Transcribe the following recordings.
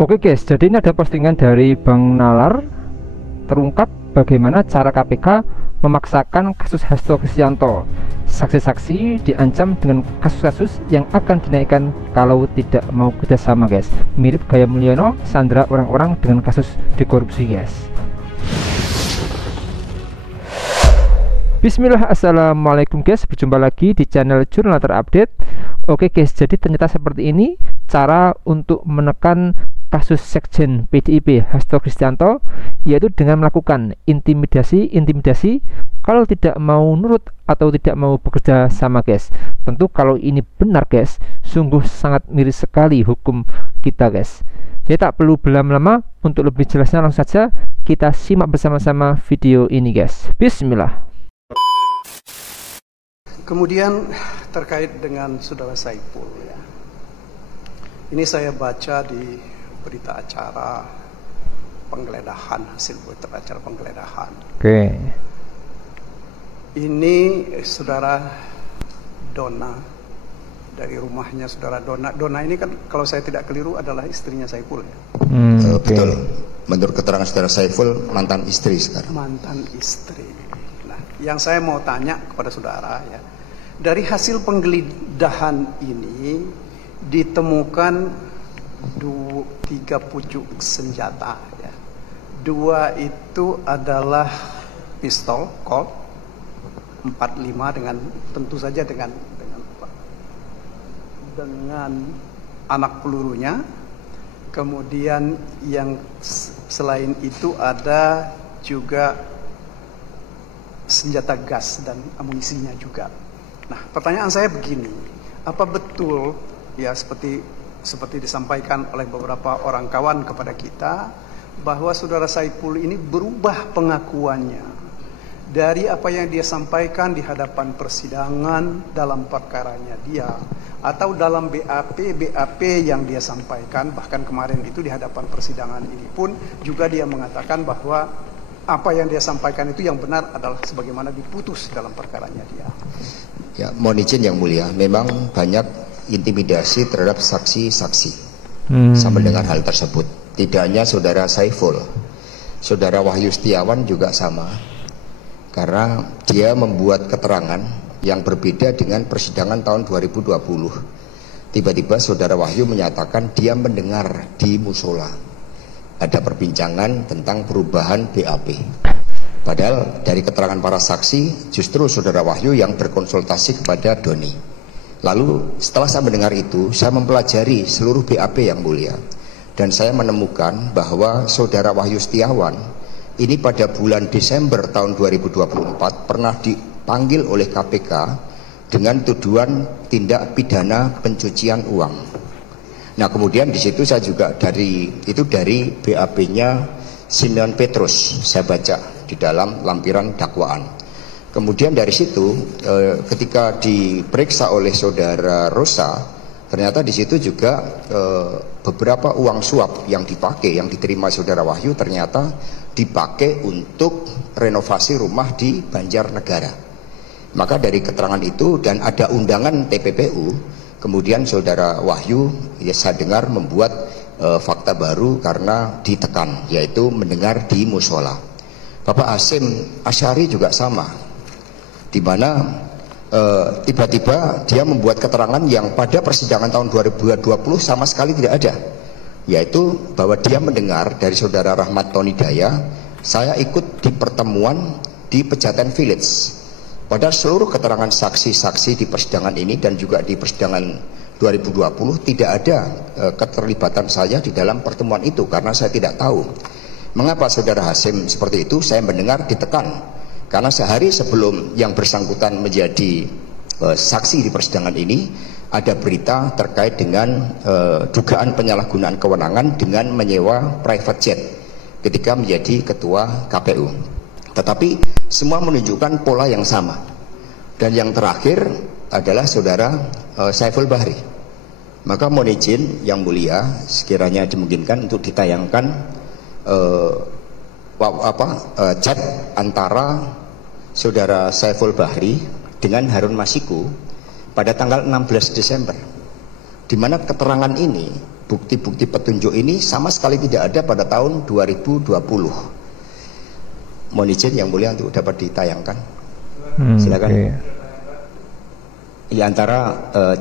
Oke guys, jadi ini ada postingan dari Bang Nalar. Terungkap bagaimana cara KPK memaksakan kasus Hasto Kristianto. Saksi-saksi diancam dengan kasus-kasus yang akan dinaikkan kalau tidak mau kerjasama guys. Mirip gaya Mulyono, sandra orang-orang dengan kasus dikorupsi guys. Bismillah, assalamualaikum guys, berjumpa lagi di channel Jurnal Terupdate. Oke guys, jadi ternyata seperti ini cara untuk menekan kasus sekjen PDIP Hasto Kristianto, yaitu dengan melakukan intimidasi kalau tidak mau nurut atau tidak mau bekerja sama guys. Tentu kalau ini benar guys, sungguh sangat miris sekali hukum kita guys. Jadi tak perlu berlama-lama, untuk lebih jelasnya langsung saja kita simak bersama-sama video ini guys. Bismillah. Kemudian terkait dengan saudara Saiful ya. Ini saya baca di berita acara penggeledahan, hasil berita acara penggeledahan. Oke. Ini saudara Dona, dari rumahnya saudara Dona. Dona ini kan kalau saya tidak keliru adalah istrinya Saiful ya. Betul. Menurut keterangan saudara Saiful, mantan istri sekarang. Mantan istri. Nah, yang saya mau tanya kepada saudara ya, dari hasil penggeledahan ini ditemukan 3 pucuk senjata ya. 2 itu adalah pistol Colt 45 dengan tentu saja dengan anak pelurunya. Kemudian yang selain itu ada juga senjata gas dan amunisinya juga. Nah, pertanyaan saya begini, apa betul ya seperti disampaikan oleh beberapa orang kawan kepada kita bahwa saudara Saiful ini berubah pengakuannya dari apa yang dia sampaikan di hadapan persidangan dalam perkaranya dia, atau dalam BAP yang dia sampaikan, bahkan kemarin itu di hadapan persidangan ini pun juga dia mengatakan bahwa apa yang dia sampaikan itu yang benar adalah sebagaimana diputus dalam perkaranya dia. Ya, mohon izin yang mulia, memang banyak intimidasi terhadap saksi-saksi. Saya mendengar hal tersebut. Tidak hanya saudara Saiful, saudara Wahyu Setiawan juga sama. Karena dia membuat keterangan yang berbeda dengan persidangan tahun 2020. Tiba-tiba saudara Wahyu menyatakan dia mendengar di musola ada perbincangan tentang perubahan BAP. Padahal dari keterangan para saksi justru saudara Wahyu yang berkonsultasi kepada Doni. Lalu setelah saya mendengar itu, saya mempelajari seluruh BAP yang mulia, dan saya menemukan bahwa saudara Wahyu Setiawan ini pada bulan Desember tahun 2024 pernah dipanggil oleh KPK dengan tuduhan tindak pidana pencucian uang. Nah, kemudian di situ saya juga dari BAP-nya Simeon Petrus saya baca di dalam lampiran dakwaan. Kemudian dari situ ketika diperiksa oleh saudara Rosa, ternyata di situ juga beberapa uang suap yang dipakai, yang diterima saudara Wahyu ternyata dipakai untuk renovasi rumah di Banjarnegara. Maka dari keterangan itu dan ada undangan TPPU, kemudian saudara Wahyu ya saya dengar membuat fakta baru karena ditekan, yaitu mendengar di musola. Bapak Hasim Asyari juga sama, di mana tiba-tiba dia membuat keterangan yang pada persidangan tahun 2020 sama sekali tidak ada, yaitu bahwa dia mendengar dari saudara Rahmat Tonidaya, saya ikut di pertemuan di Pejaten Village. Padahal seluruh keterangan saksi-saksi di persidangan ini dan juga di persidangan 2020 tidak ada keterlibatan saya di dalam pertemuan itu, karena saya tidak tahu. Mengapa saudara Hasim seperti itu? Saya mendengar ditekan karena sehari sebelum yang bersangkutan menjadi saksi di persidangan ini ada berita terkait dengan dugaan penyalahgunaan kewenangan dengan menyewa private jet ketika menjadi ketua KPU. Tetapi semua menunjukkan pola yang sama. Dan yang terakhir adalah saudara Saiful Bahri. Maka mohon izin yang mulia, sekiranya dimungkinkan untuk ditayangkan chat antara saudara Saiful Bahri dengan Harun Masiku pada tanggal 16 Desember, di mana keterangan ini bukti-bukti petunjuk ini sama sekali tidak ada pada tahun 2020. Mohon izin yang mulia untuk dapat ditayangkan. Silakan. Okay. Ya,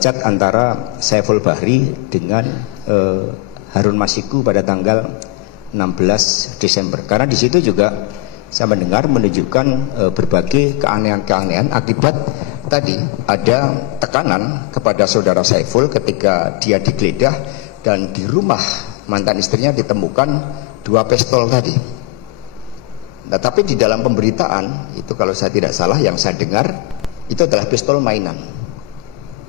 chat antara Saiful Bahri dengan Harun Masiku pada tanggal 16 Desember. Karena di situ juga saya mendengar menunjukkan berbagai keanehan-keanehan akibat tadi ada tekanan kepada saudara Saiful ketika dia digeledah dan di rumah mantan istrinya ditemukan 2 pistol tadi. Nah, tapi di dalam pemberitaan itu kalau saya tidak salah yang saya dengar itu adalah pistol mainan.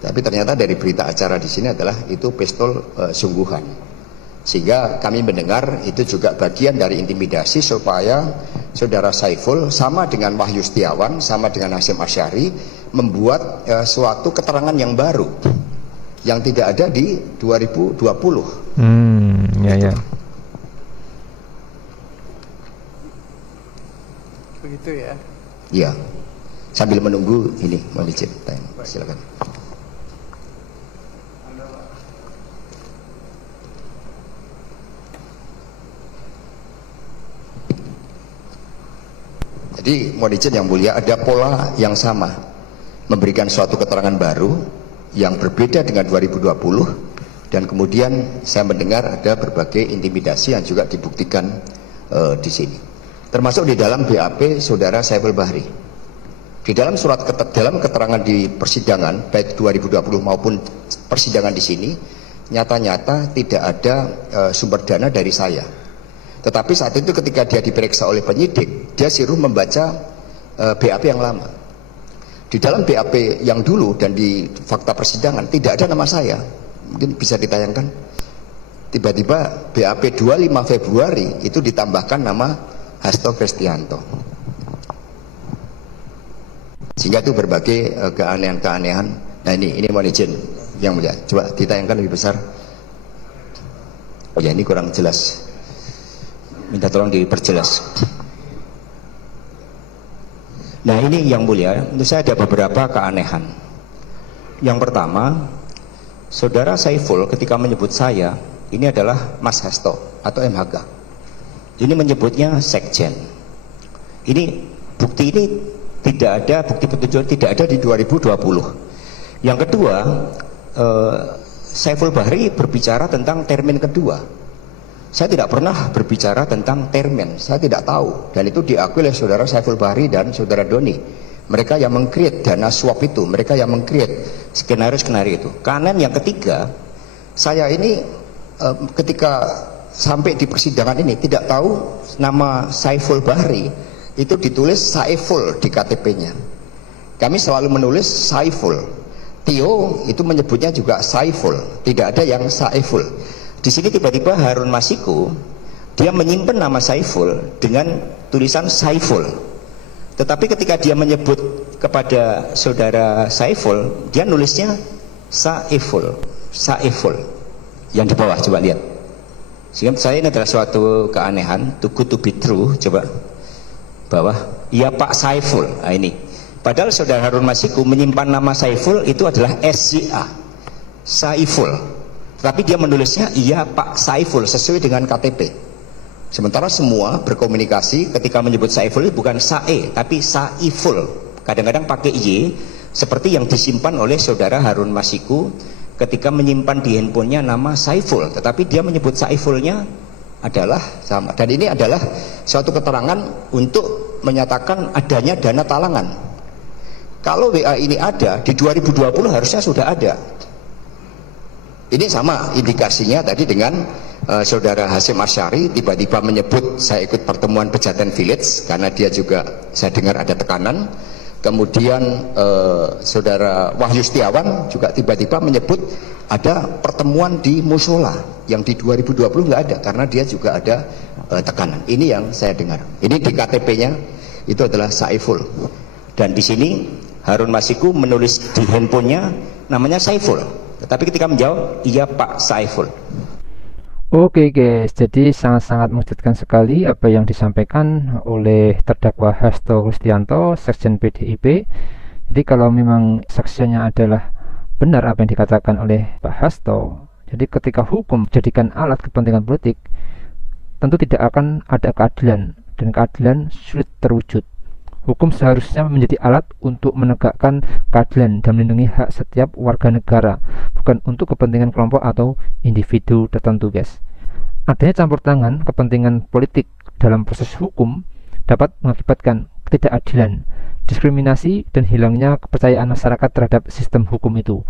Tapi ternyata dari berita acara di sini adalah itu pistol sungguhan. Sehingga kami mendengar itu juga bagian dari intimidasi supaya saudara Saiful sama dengan Wahyu Setiawan, sama dengan Hasyim Asy'ari membuat suatu keterangan yang baru yang tidak ada di 2020. Ya. Begitu ya. Iya. Sambil menunggu ini, mohon izin. Silakan. Jadi mohon izin yang mulia, ada pola yang sama, memberikan suatu keterangan baru yang berbeda dengan 2020, dan kemudian saya mendengar ada berbagai intimidasi yang juga dibuktikan di sini, termasuk di dalam BAP saudara Saiful Bahri. Di dalam dalam keterangan di persidangan baik 2020 maupun persidangan di sini, nyata-nyata tidak ada sumber dana dari saya. Tetapi saat itu ketika dia diperiksa oleh penyidik, dia suruh membaca BAP yang lama. Di dalam BAP yang dulu dan di fakta persidangan tidak ada nama saya. Mungkin bisa ditayangkan. Tiba-tiba BAP 25 Februari itu ditambahkan nama Hasto Kristianto. Sehingga itu berbagai keanehan-keanehan. Nah ini mohon izin yang mulia. Coba ditayangkan lebih besar. Oh ya, ini kurang jelas. Minta tolong diperjelas. Nah ini yang mulia, menurut saya ada beberapa keanehan. Yang pertama, saudara Saiful ketika menyebut saya, ini adalah Mas Hasto atau MHK. Ini menyebutnya sekjen. Ini bukti ini tidak ada, bukti petunjuk tidak ada di 2020. Yang kedua, Saiful Bahri berbicara tentang termin kedua. Saya tidak pernah berbicara tentang termen, saya tidak tahu, dan itu diakui oleh saudara Saiful Bahri dan saudara Doni. Mereka yang meng-create dana suap itu, mereka yang meng-create skenario-skenario itu. Kanan yang ketiga, saya ini ketika sampai di persidangan ini tidak tahu nama Saiful Bahri itu ditulis Saiful di KTP-nya. Kami selalu menulis Saiful. Tio itu menyebutnya juga Saiful, tidak ada yang Saiful. Di sini tiba-tiba Harun Masiku dia menyimpan nama Saiful dengan tulisan Saiful. Tetapi ketika dia menyebut kepada saudara Saiful, dia nulisnya Saiful. Yang di bawah coba lihat. Sehingga saya ini adalah suatu keanehan, too good to be true. Coba bawah, iya Pak Saiful. Nah ini. Padahal saudara Harun Masiku menyimpan nama Saiful itu adalah SCA, Saiful. Tapi dia menulisnya iya Pak Saiful sesuai dengan KTP. Sementara semua berkomunikasi ketika menyebut Saiful bukan Sae tapi Saiful. Kadang-kadang pakai Y seperti yang disimpan oleh saudara Harun Masiku ketika menyimpan di handphonenya nama Saiful. Tetapi dia menyebut Saifulnya adalah sama. Dan ini adalah suatu keterangan untuk menyatakan adanya dana talangan. Kalau WA ini ada di 2020 harusnya sudah ada. Ini sama indikasinya tadi dengan saudara Hasyim Asy'ari tiba-tiba menyebut saya ikut pertemuan Pejaten Village karena dia juga saya dengar ada tekanan. Kemudian saudara Wahyu Setiawan juga tiba-tiba menyebut ada pertemuan di musola yang di 2020 nggak ada karena dia juga ada tekanan. Ini yang saya dengar. Ini di KTP-nya itu adalah Saiful. Dan di sini Harun Masiku menulis di handphonenya namanya Saiful. Tetapi ketika menjawab, iya Pak Saiful. Oke guys, jadi sangat-sangat mengejutkan sekali apa yang disampaikan oleh terdakwa Hasto Kristianto, sekjen PDIP. Jadi kalau memang saksinya adalah benar apa yang dikatakan oleh Pak Hasto, Jadi ketika hukum dijadikan alat kepentingan politik, tentu tidak akan ada keadilan, dan keadilan sulit terwujud. Hukum seharusnya menjadi alat untuk menegakkan keadilan dan melindungi hak setiap warga negara, bukan untuk kepentingan kelompok atau individu tertentu, guys. Adanya campur tangan kepentingan politik dalam proses hukum dapat mengakibatkan ketidakadilan, diskriminasi, dan hilangnya kepercayaan masyarakat terhadap sistem hukum itu.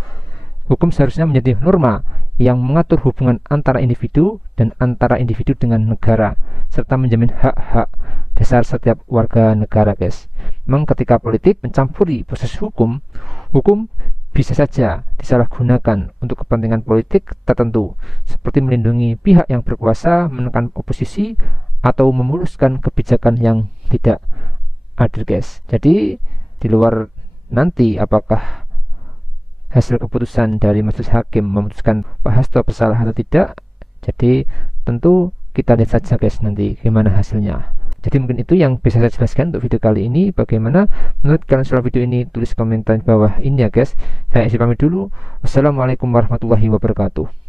Hukum seharusnya menjadi norma yang mengatur hubungan antara individu dan antara individu dengan negara, serta menjamin hak-hak dasar setiap warga negara, guys. Memang ketika politik mencampuri proses hukum, hukum bisa saja disalahgunakan untuk kepentingan politik tertentu, seperti melindungi pihak yang berkuasa, menekan oposisi, atau memuluskan kebijakan yang tidak adil, guys. Jadi di luar nanti apakah hasil keputusan dari majelis hakim memutuskan Pak Hasto bersalah atau tidak, jadi tentu kita lihat saja, guys, nanti gimana hasilnya. Jadi mungkin itu yang bisa saya jelaskan untuk video kali ini. Bagaimana menurut kalian soal video ini? Tulis komentar di bawah ini ya, guys. Saya isi pamit dulu. Wassalamualaikum warahmatullahi wabarakatuh.